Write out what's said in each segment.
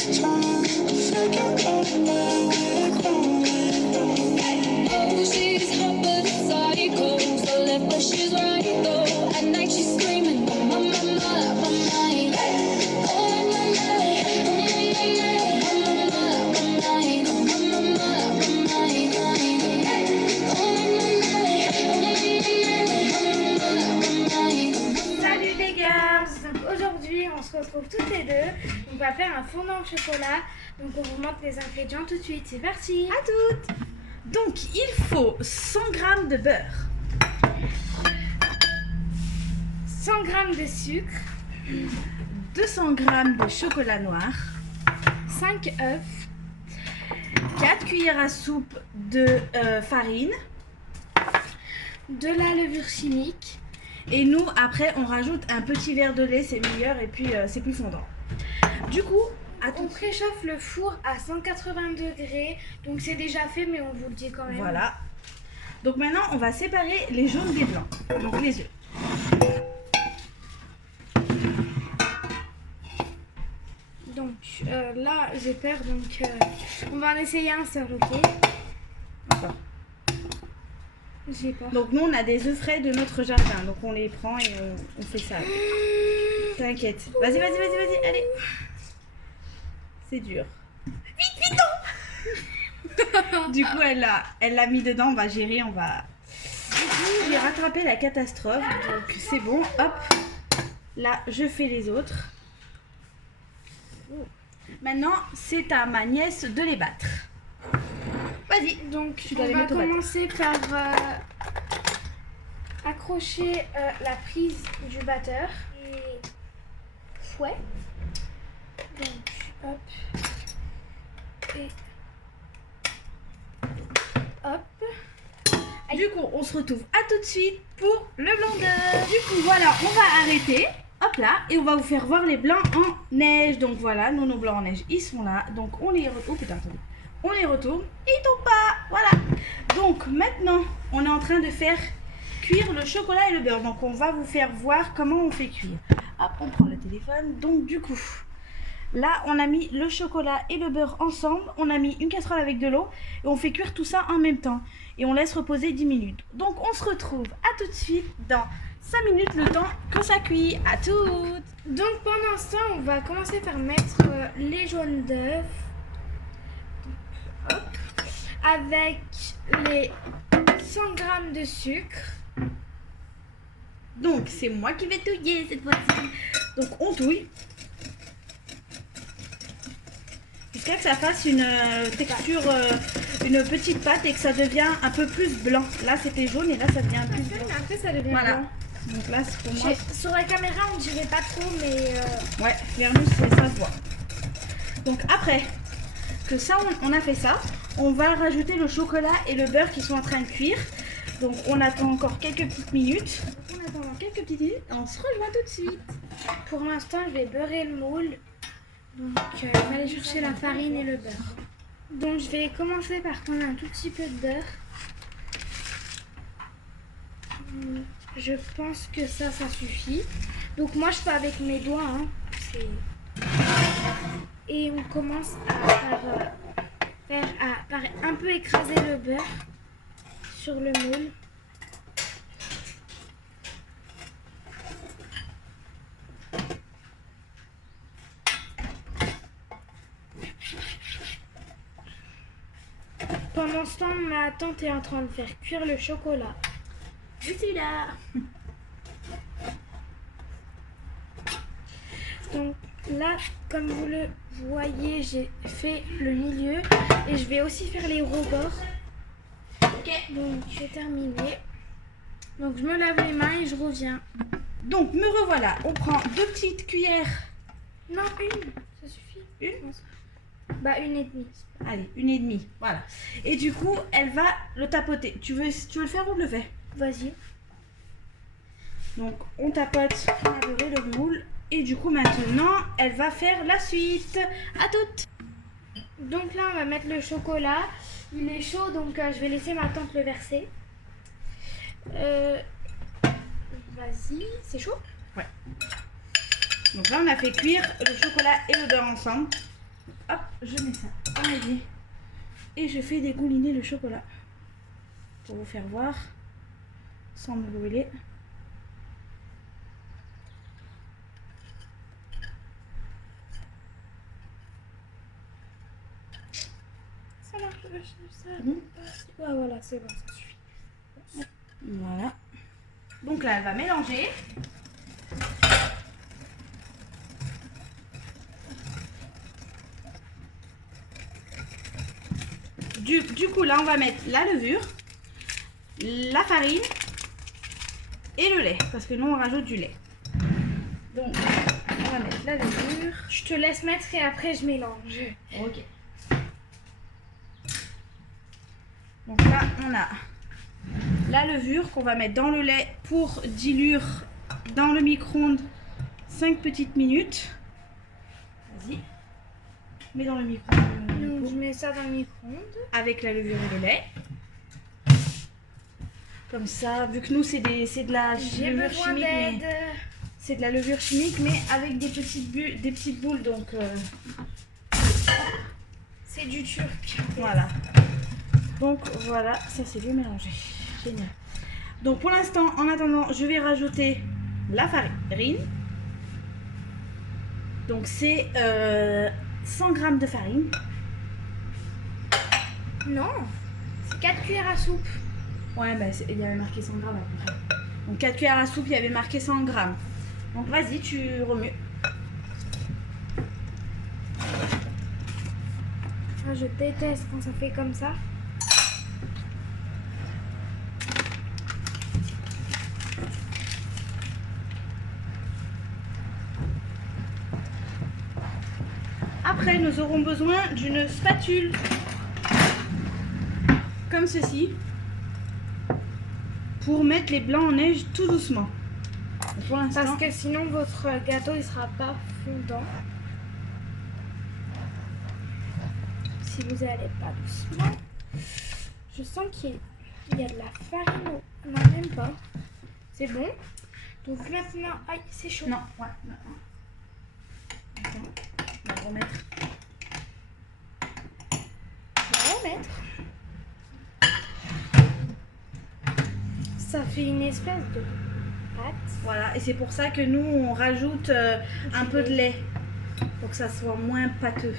Salut les gars, donc aujourd'hui on se retrouve toutes les deux. On va faire un fondant au chocolat. Donc on vous montre les ingrédients tout de suite. C'est parti. À toutes. Donc il faut 100 g de beurre, 100 g de sucre, 200 g de chocolat noir, 5 œufs, 4 cuillères à soupe de farine. de la levure chimique. Et nous, après, on rajoute un petit verre de lait, c'est meilleur et puis c'est plus fondant. Du coup, On préchauffe le four à 180 degrés. Donc c'est déjà fait, mais on vous le dit quand même. voilà. Donc maintenant, on va séparer les jaunes des blancs, donc les œufs. Donc là j'ai peur, donc on va en essayer un seul, ok? D'accord. J'ai peur. Donc nous, on a des œufs frais de notre jardin, donc on les prend et on fait ça. T'inquiète. Vas-y, vas-y, vas-y, vas-y, allez. C'est dur. Vite, vite. Du coup, elle l'a mis dedans, on va gérer, on va... Du coup, j'ai rattrapé la catastrophe, donc c'est bon, hop. Là, je fais les autres. Maintenant, c'est à ma nièce de les battre. Vas-y. Donc Tu dois on les va mettre au batteur. commencer par accrocher la prise du batteur et fouet. Donc hop et hop. Du coup, on se retrouve à tout de suite pour le blanc d'œuf. Du coup, voilà, on va arrêter. Hop là, et on va vous faire voir les blancs en neige. Donc voilà, nos blancs en neige, ils sont là. Donc on les retourne. Oh putain, attendez. On les retourne et ils tombent pas. Voilà. Donc maintenant, on est en train de faire cuire le chocolat et le beurre. Donc on va vous faire voir comment on fait cuire. Hop, on prend le téléphone. Donc du coup, là, on a mis le chocolat et le beurre ensemble. On a mis une casserole avec de l'eau et on fait cuire tout ça en même temps. Et on laisse reposer 10 minutes. Donc on se retrouve à tout de suite dans 5 minutes, le temps que ça cuit. À toutes. Donc pendant ce temps, on va commencer par mettre les jaunes d'œufs. Hop. Avec les 100 g de sucre. Donc c'est moi qui vais touiller cette fois-ci. Donc on touille. Jusqu'à que ça fasse une texture, une petite pâte et que ça devient un peu plus blanc. Là c'était jaune et là ça devient un peu plus blanc. Après ça devient Voilà. blanc. Donc là c'est pour moi. Sur la caméra on dirait pas trop, mais Ouais, vers nous ça se voit. Donc après que ça on a fait ça, on va rajouter le chocolat et le beurre qui sont en train de cuire. Donc on attend encore quelques petites minutes. On attend quelques petites minutes et on se rejoint tout de suite. pour l'instant je vais beurrer le moule. Donc je vais aller chercher la farine et le beurre. Donc je vais commencer par prendre un tout petit peu de beurre. Je pense que ça suffit. Donc moi je fais avec mes doigts. Hein. Et on commence par un peu écraser le beurre sur le moule. Pendant ce temps, ma tante est en train de faire cuire le chocolat. Je suis là. Donc là, comme vous le voyez, j'ai fait le milieu et je vais aussi faire les rebords. Ok. Donc j'ai terminé. Donc je me lave les mains et je reviens. Donc me revoilà. On prend 2 petites cuillères. Non, une, ça suffit. Une? Bah 1,5. Allez, 1,5. Voilà. Et du coup, elle va le tapoter. Tu veux le faire ou je le fais? Vas-y. Donc on tapote, on a beurré le moule. Et du coup maintenant, elle va faire la suite. À toutes. Donc là, on va mettre le chocolat. Il est chaud, donc je vais laisser ma tante le verser. Vas-y, c'est chaud? Ouais. Donc là, on a fait cuire le chocolat et le beurre ensemble. Hop, je mets ça dans l'évier. Et je fais dégouliner le chocolat. Pour vous faire voir. Sans me brûler. Ça marche, ça. Bon. Ouais, voilà, c'est bon, ça suffit. Voilà. Donc là, elle va mélanger. Du coup, là, on va mettre la levure, la farine et le lait. Parce que nous, on rajoute du lait. Donc, on va mettre la levure. Je te laisse mettre et après je mélange. Ok. Donc là, on a la levure qu'on va mettre dans le lait pour diluer dans le micro-ondes 5 petites minutes. Vas-y. Mets dans le micro-ondes. Donc je mets ça dans le micro-ondes. Avec la levure et le lait. Comme ça, vu que nous c'est de la J'ai levure besoin chimique, mais d'aide. c'est de la levure chimique, mais avec des petites boules, donc C'est du turc. voilà. Donc voilà, ça c'est bien mélangé. Génial. Donc pour l'instant, en attendant, je vais rajouter la farine. Donc c'est 100 g de farine. Non, c'est 4 cuillères à soupe. Ouais, bah, il y avait marqué 100 g après. Donc 4 cuillères à soupe, il y avait marqué 100 g. Donc vas-y, tu remues. Ah, je déteste quand ça fait comme ça. Après, nous aurons besoin d'une spatule. Comme ceci. Pour mettre les blancs en neige tout doucement. Donc, pour l'instant, Parce que sinon votre gâteau il sera pas fondant. Si vous allez pas doucement. Je sens qu'il y a de la farine. Non, même pas. C'est bon. Donc maintenant, aïe, c'est chaud. non, ouais, non. Attends, on va remettre. On va remettre. Ça fait une espèce de pâte. Voilà, et c'est pour ça que nous, on rajoute un peu de lait. Pour que ça soit moins pâteux.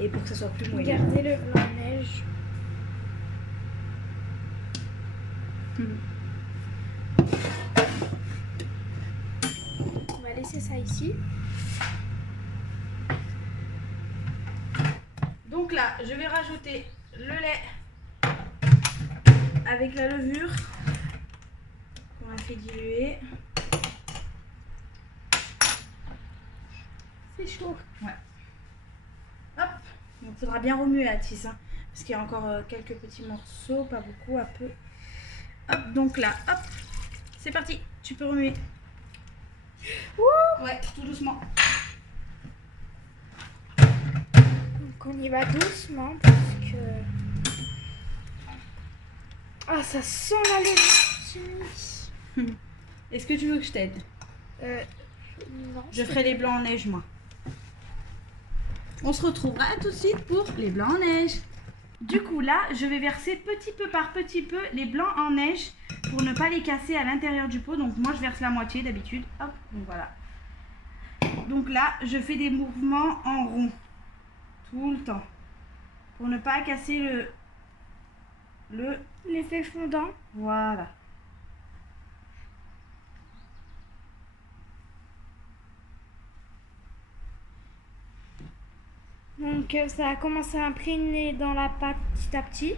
Et pour que ça soit plus moelleux. Regardez le blanc de neige. On va laisser ça ici. Donc là, je vais rajouter le lait avec la levure qu'on a fait diluer. C'est chaud. Ouais. Hop. Donc il faudra bien remuer la tisse, hein, parce qu'il y a encore quelques petits morceaux, pas beaucoup, un peu. Hop, donc là, hop, c'est parti. Tu peux remuer. Ouh. Ouais, tout doucement. Donc on y va doucement parce que... Ah, ça sent la levure. Est-ce que tu veux que je t'aide? Non. Je ferai les blancs en neige, moi. On se retrouvera tout de suite pour les blancs en neige. Du coup, là, je vais verser petit peu par petit peu les blancs en neige pour ne pas les casser à l'intérieur du pot. Donc moi, je verse la moitié d'habitude. Hop, donc voilà. Donc là, je fais des mouvements en rond. Tout le temps. Pour ne pas casser L'effet fondant. Voilà. Donc ça a commencé à imprégner dans la pâte petit à petit.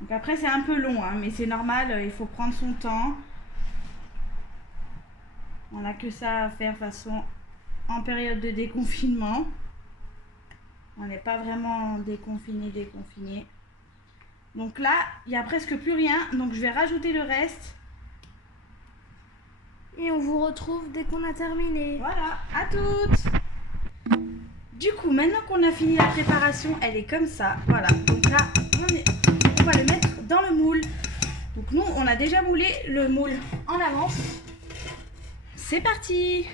Donc après, c'est un peu long, hein, mais c'est normal, il faut prendre son temps. On n'a que ça à faire de toute façon en période de déconfinement. On n'est pas vraiment déconfiné. Donc là, il n'y a presque plus rien. Donc je vais rajouter le reste. Et on vous retrouve dès qu'on a terminé. Voilà, à toutes. Du coup, maintenant qu'on a fini la préparation, elle est comme ça. Voilà, donc là, on va le mettre dans le moule. Donc nous, on a déjà moulé le moule en avance. C'est parti.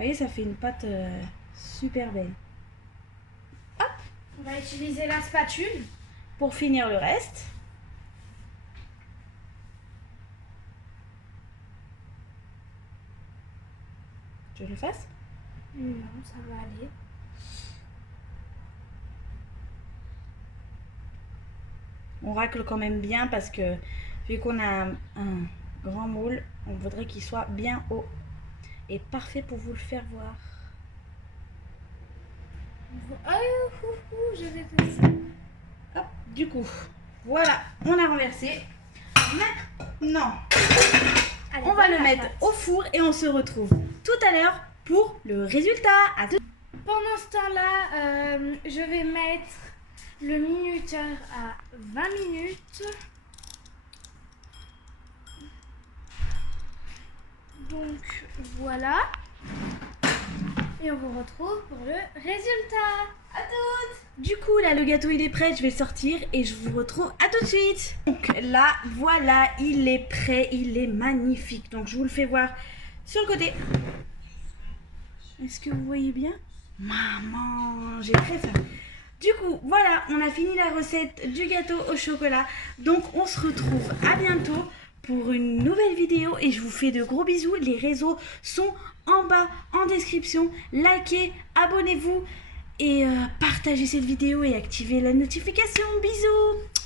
voyez, ça fait une pâte super belle. On va utiliser la spatule. Pour finir le reste. Tu veux que je le fasse? Non, ça va aller. On racle quand même bien parce que vu qu'on a un grand moule, on voudrait qu'il soit bien haut et parfait pour vous le faire voir. Je déteste ça. Hop, du coup, voilà, on a renversé. Maintenant, Allez, on va voilà le la mettre pâte. au four et on se retrouve tout à l'heure pour le résultat. À tout. Pendant ce temps-là, je vais mettre le minuteur à 20 minutes. Donc voilà. Et on vous retrouve pour le résultat. À toutes. Du coup, là, le gâteau, il est prêt. Je vais le sortir et je vous retrouve à tout de suite. Donc là, voilà, il est prêt. Il est magnifique. Donc, je vous le fais voir sur le côté. Est-ce que vous voyez bien? Maman, j'ai très faim. Du coup, voilà, on a fini la recette du gâteau au chocolat. Donc, on se retrouve à bientôt pour une nouvelle vidéo. Et je vous fais de gros bisous. Les réseaux sont en bas, en description. Likez, abonnez-vous et partagez cette vidéo et activez la notification. Bisous!